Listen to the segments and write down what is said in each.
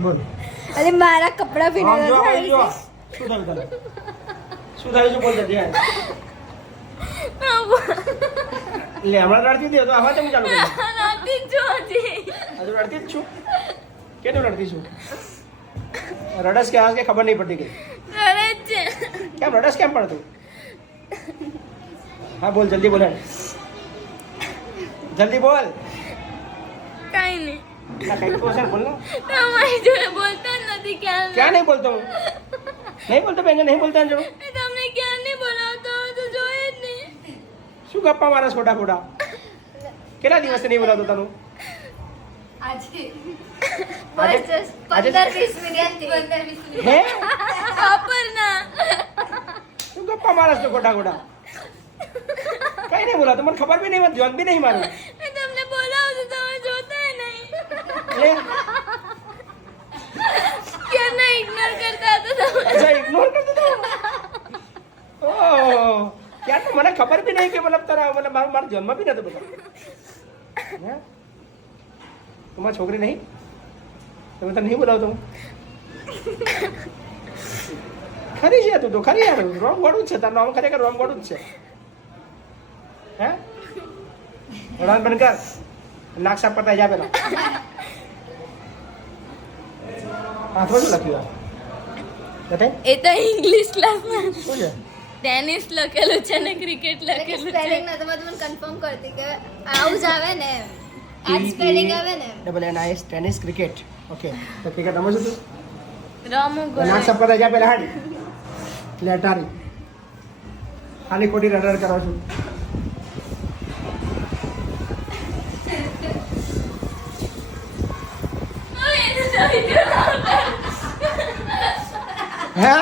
બોલ અરે મારા કપડા આમ જો ભીના આમ જો શું થયું તને શું થયું છે બોલ જલ્દી આ લે હમણાં રડતી હતી તો આવા કેમ ચાલુ કરી હજુ રડતી જ છું કેટલું રડતી છું રડસ કે આ કે ખબર નહીં પડતી ગઈ કેમ રડસ કેમ પડતું હા બોલ જલ્દી બોલ જલ્દી બોલ કઈ નહીં ના કઈ તો છે બોલ ને તમારી જોડે બોલતા જ નથી ક્યાં ક્યાં નહીં બોલતો હું નહીં બોલતો બેન નહીં બોલતા જો તમને ક્યાં નહીં બોલાવતો તો જોઈએ જ નહીં શું ગપ્પા મારા ખોટા ખોટા કેટલા દિવસથી નહીં બોલાવતો તને આજે આજે- બસ આજે- 15-20 મિનિટ હે ના શું ગપ્પા મારા છો ખોટા ખોટા કઈ નહીં બોલાવતો મને ખબર બી નહીં મને જોન બી નહીં મારું તમને બોલાવું તો તમે જોતા નહીં લે ક્યાં ના ઇગ્નોર કરતા હતા તમે અચ્છા ઇગ્નોર કરતો તો ઓહ યાર તો મને ખબર બી નહીં કે મતલબ તારા મતલબ મારા જન્મ બી નતો બધા હે તમારી છોકરી નહીં તમે તને નહીં બોલાવતો હું ખરી છે તું તો ખરી યાર રોંગ ગોળું જ છે તારું નામ ખરેખર રોંગ ગોળું જ છે હે રડાન બંધ કર નાક સાફ કરતા જા પેલા હાથમાં શું લખ્યું બતાય એ તો ઇંગ્લિશ ક્લાસમાં શું છે ટેનિસ લખેલું છે ને ક્રિકેટ લખેલું છે સ્પેલિંગ ના તમારે મને કન્ફર્મ કરતી કે આવું જ આવે ને આ સ્પેલિંગ આવે ને double N I tennis cricket okay તો ક્રિકેટ રમો છો તું રમુ નાક સાફ કરતા જા પેલા હાડ લેટારી ખાલી ખોટી રડર કરો છું હે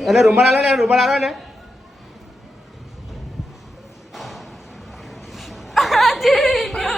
એટલે રૂમાલ આલો ને રૂમાલ આલો ને આજે video